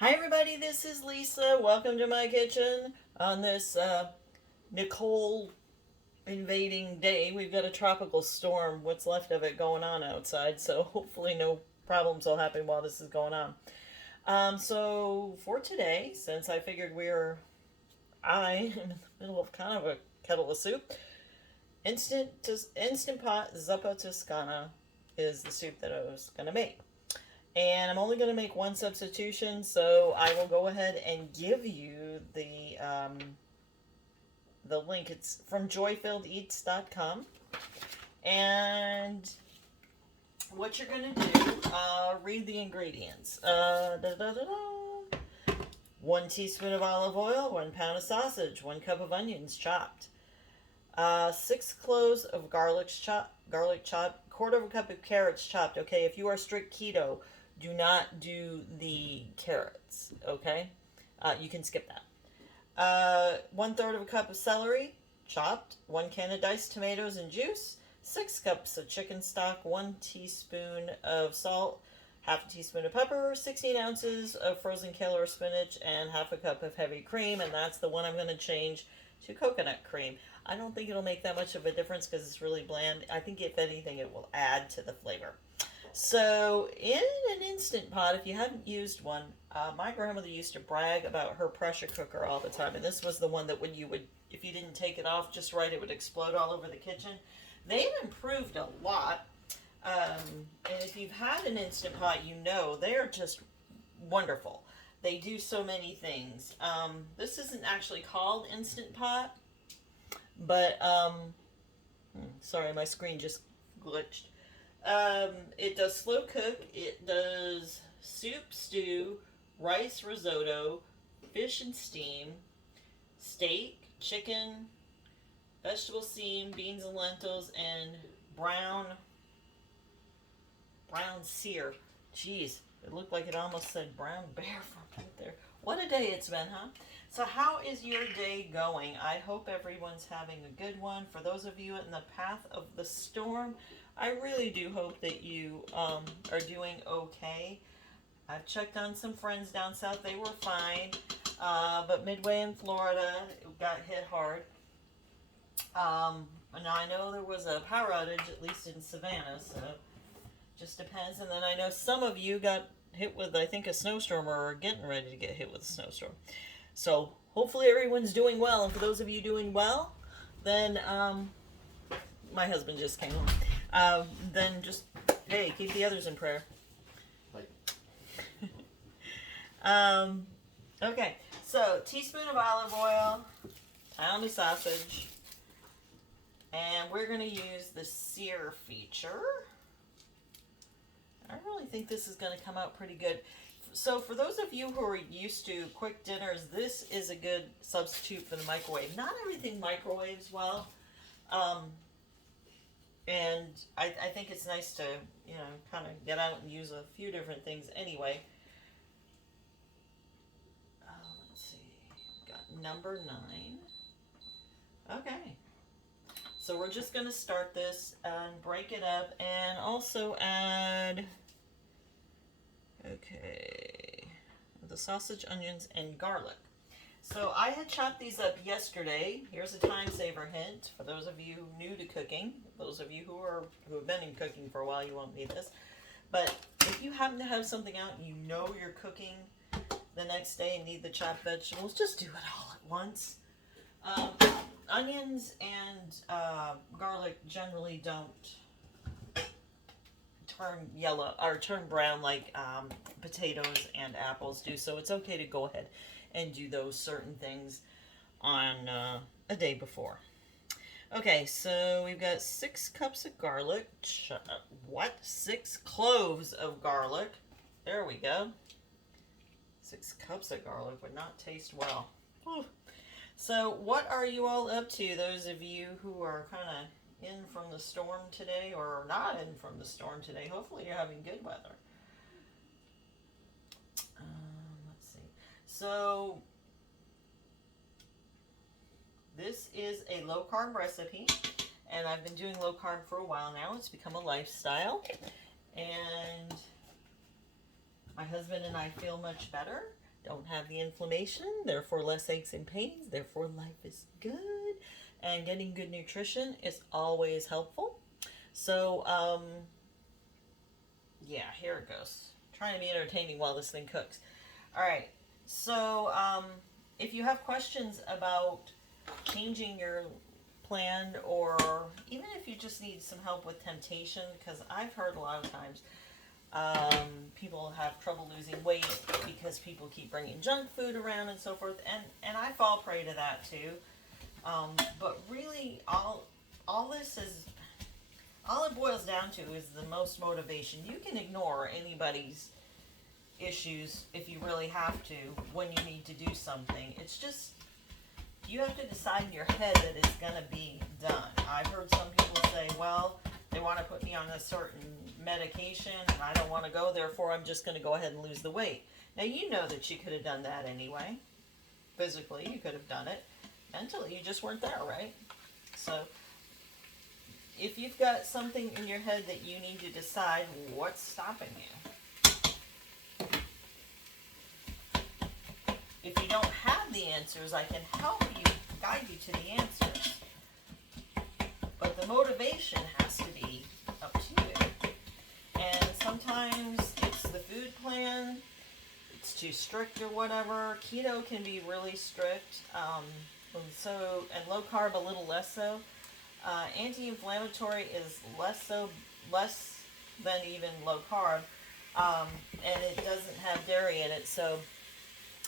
Hi everybody, this is Lisa. Welcome to my kitchen on this Nicole invading day. We've got a tropical storm, what's left of it, going on outside, so hopefully no problems will happen while this is going on. So for today, since I figured I am in the middle of kind of a kettle of soup, instant pot Zuppa Toscana is the soup that I was gonna make. And I'm only going to make one substitution, so I will go ahead and give you the link. It's from joyfilledeats.com. And what you're going to do, read the ingredients. 1 teaspoon of olive oil, 1 pound of sausage, 1 cup of onions chopped, 6 cloves of garlic chopped, quarter of a cup of carrots chopped. Okay, if you are strict keto, do not do the carrots, okay? You can skip that. 1/3 of a cup of celery, chopped. 1 can of diced tomatoes and juice. 6 cups of chicken stock. 1 teaspoon of salt. Half a teaspoon of pepper. 16 ounces of frozen kale or spinach. And half a cup of heavy cream. And that's the one I'm going to change to coconut cream. I don't think it'll make that much of a difference because it's really bland. I think if anything, it will add to the flavor. So in an Instant Pot, if you haven't used one, my grandmother used to brag about her pressure cooker all the time, and this was the one that if you didn't take it off just right, it would explode all over the kitchen. They've improved a lot, and if you've had an Instant Pot, you know they're just wonderful. They do so many things. This isn't actually called Instant Pot, but sorry, my screen just glitched. It does slow cook. It does soup, stew, rice risotto, fish and steam, steak, chicken, vegetable steam, beans and lentils, and brown sear. Jeez, it looked like it almost said brown bear from right there. What a day it's been, huh? So how is your day going? I hope everyone's having a good one. For those of you in the path of the storm, I really do hope that you are doing okay. I've checked on some friends down south. They were fine. But Midway in Florida got hit hard. And I know there was a power outage, at least in Savannah, so just depends. And then I know some of you got hit with, I think, a snowstorm or are getting ready to get hit with a snowstorm. So hopefully everyone's doing well. And for those of you doing well, then my husband just came home. Then just, hey, keep the others in prayer. Okay, so teaspoon of olive oil, pound of sausage, and we're going to use the sear feature. I really think this is going to come out pretty good. So for those of you who are used to quick dinners, this is a good substitute for the microwave. Not everything microwaves well. And I think it's nice to, kind of get out and use a few different things anyway. Let's see. Got number 9. Okay. So we're just going to start this and break it up and also add, the sausage, onions, and garlic. So I had chopped these up yesterday. Here's a time saver hint for those of you new to cooking. Those of you who have been in cooking for a while, you won't need this. But if you happen to have something out and you know you're cooking the next day and need the chopped vegetables, just do it all at once. Onions and garlic generally don't turn yellow or turn brown like potatoes and apples do. So it's okay to go ahead and do those certain things on a day before. Okay, so we've got 6 cups of garlic. 6 cloves of garlic. There we go. 6 cups of garlic would not taste well. Whew. So what are you all up to, those of you who are kind of in from the storm today or not in from the storm today? Hopefully you're having good weather. Let's see. So this is a low-carb recipe, and I've been doing low-carb for a while now. It's become a lifestyle, and my husband and I feel much better. don't have the inflammation, therefore less aches and pains, therefore life is good. And getting good nutrition is always helpful. So, yeah, here it goes. Trying to be entertaining while this thing cooks. All right. So, if you have questions about changing your plan, or even if you just need some help with temptation, because I've heard a lot of times people have trouble losing weight because people keep bringing junk food around and so forth, and I fall prey to that too. But really, all it boils down to is the most motivation. You can ignore anybody's issues if you really have to when you need to do something. It's just you have to decide in your head that it's going to be done. I've heard some people say, well, they want to put me on a certain medication and I don't want to go, therefore I'm just going to go ahead and lose the weight. Now, you know that you could have done that anyway. Physically, you could have done it. Mentally, you just weren't there, right? So, if you've got something in your head that you need to decide, what's stopping you? If you don't have the answers, I can help you, guide you to the answers. But the motivation has to be up to you. And sometimes it's the food plan, it's too strict or whatever. Keto can be really strict, and low carb a little less so. Anti-inflammatory is less than even low carb, and it doesn't have dairy in it, so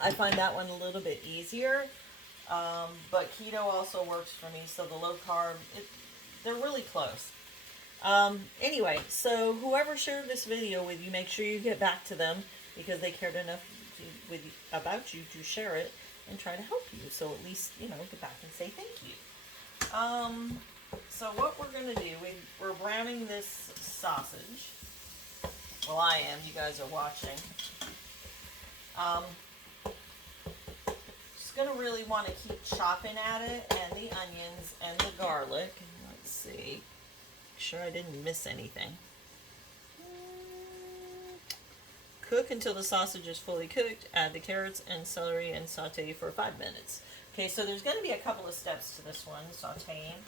I find that one a little bit easier. But keto also works for me, so the low carb, they're really close. Anyway, so whoever shared this video with you, make sure you get back to them because they cared enough about you to share it and try to help you. So at least, get back and say thank you. So what we're going to do, we're browning this sausage. Well, I am. You guys are watching. Just going to really want to keep chopping at it, and the onions and the garlic. Let's see. Make sure I didn't miss anything. Cook until the sausage is fully cooked. Add the carrots and celery and saute for 5 minutes. Okay, so there's going to be a couple of steps to this one, sauteing.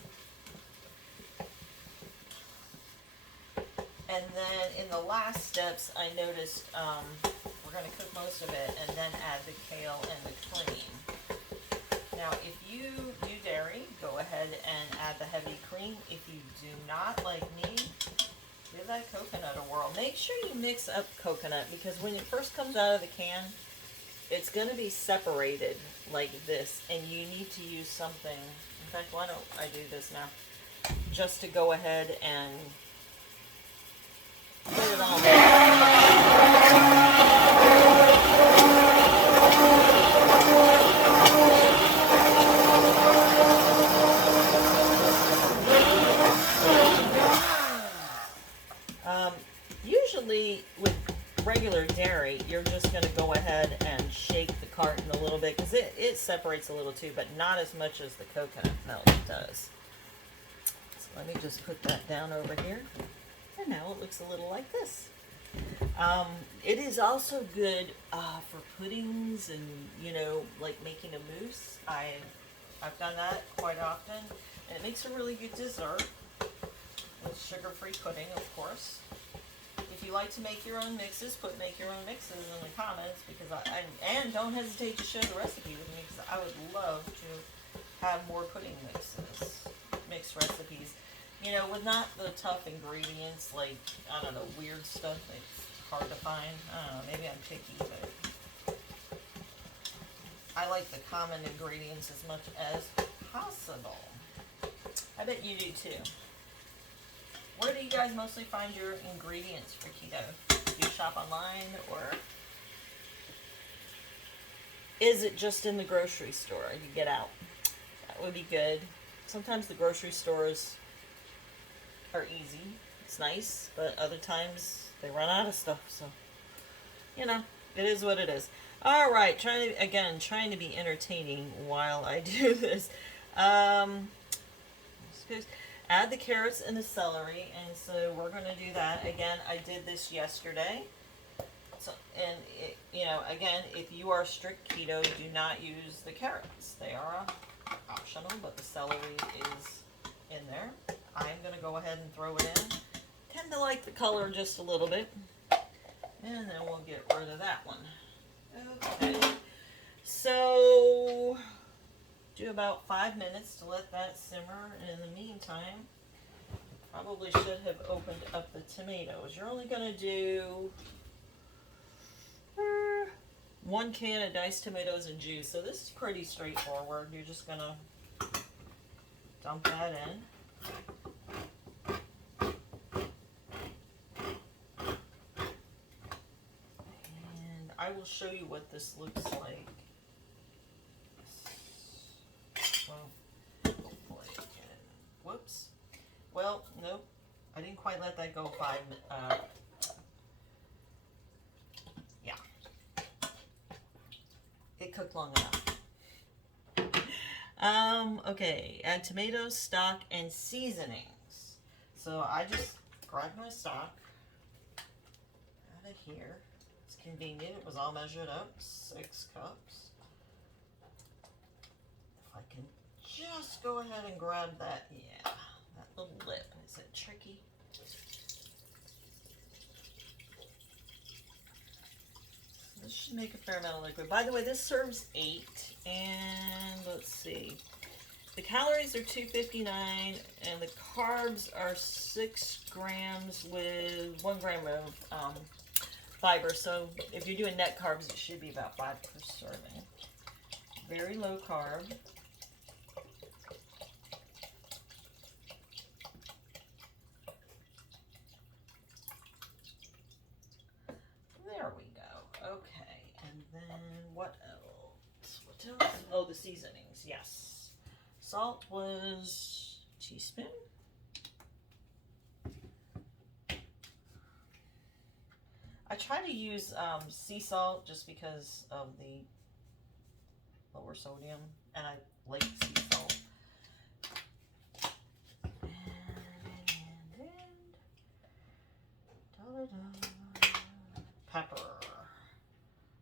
And then in the last steps, I noticed we're going to cook most of it and then add the kale and the cream. Now, if you do dairy, go ahead and add the heavy cream. If you do not, like me, give that coconut a whirl. Make sure you mix up coconut because when it first comes out of the can, it's going to be separated like this, and you need to use something. In fact, why don't I do this now? Just to go ahead and put it on there. Usually with regular dairy, you're just going to go ahead and shake the carton a little bit because it separates a little too, but not as much as the coconut milk does. So let me just put that down over here. And now it looks a little like this. It is also good for puddings and, like making a mousse. I've done that quite often. And it makes a really good dessert with sugar-free pudding, of course. If you like to make your own mixes, make your own mixes in the comments because and don't hesitate to share the recipe with me because I would love to have more pudding mixed recipes. With not the tough ingredients like, I don't know, weird stuff that's hard to find. I don't know, maybe I'm picky, but I like the common ingredients as much as possible. I bet you do too. Where do you guys mostly find your ingredients for keto? Do you shop online, or is it just in the grocery store you get out? That would be good. Sometimes the grocery stores are easy. It's nice, but other times they run out of stuff, so it is what it is. All right, trying to be entertaining while I do this. Add the carrots and the celery, and so we're going to do that again. I did this yesterday, So, and you know, again, if you are strict keto, do not use the carrots. They are optional, but the celery is in there. I'm going to go ahead and throw it in. Tend to like the color just a little bit. And then we'll get rid of that one. Okay. So, do about 5 minutes to let that simmer. And in the meantime, probably should have opened up the tomatoes. You're only going to do 1 can of diced tomatoes and juice. So this is pretty straightforward. You're just going to dump that in. And I will show you what this looks like. Well, hopefully I can. Whoops. Well, nope. I didn't quite let that go 5 minutes. Yeah. It cooked long enough. Okay, add tomatoes, stock, and seasonings. So I just grabbed my stock out of here. It's convenient. It was all measured up, 6 cups. If I can just go ahead and grab that, yeah, that little lip. Is it tricky? This should make a fair amount of liquid. By the way, this serves 8, and let's see. The calories are 259, and the carbs are 6 grams with 1 gram of fiber. So if you're doing net carbs, it should be about 5 per serving. Very low carb. There we go. Okay, and then what else? What else? Oh, the seasonings. Yes. Salt was a teaspoon. I try to use sea salt just because of the lower sodium, and I like sea salt. Pepper.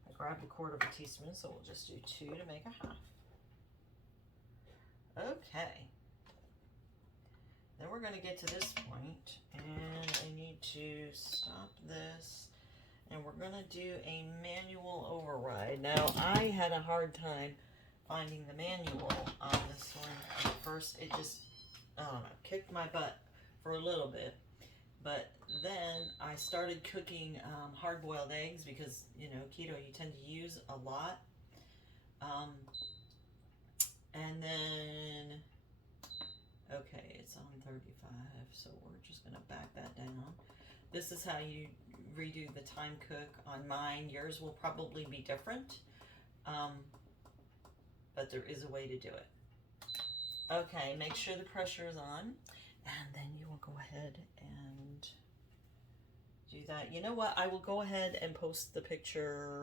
I grabbed a 1/4 teaspoon, so we'll just do 2 to make a half. Okay. Then we're going to get to this point, and I need to stop this, and we're going to do a manual override. Now, I had a hard time finding the manual on this one. At first, it just, I don't know, kicked my butt for a little bit. But then I started cooking hard-boiled eggs because, you know, keto, you tend to use a lot. And then, okay, it's on 35, so we're just going to back that down. This is how you redo the time cook on mine. Yours will probably be different, but there is a way to do it. Okay, make sure the pressure is on, and then you will go ahead and do that. You know what? I will go ahead and post the picture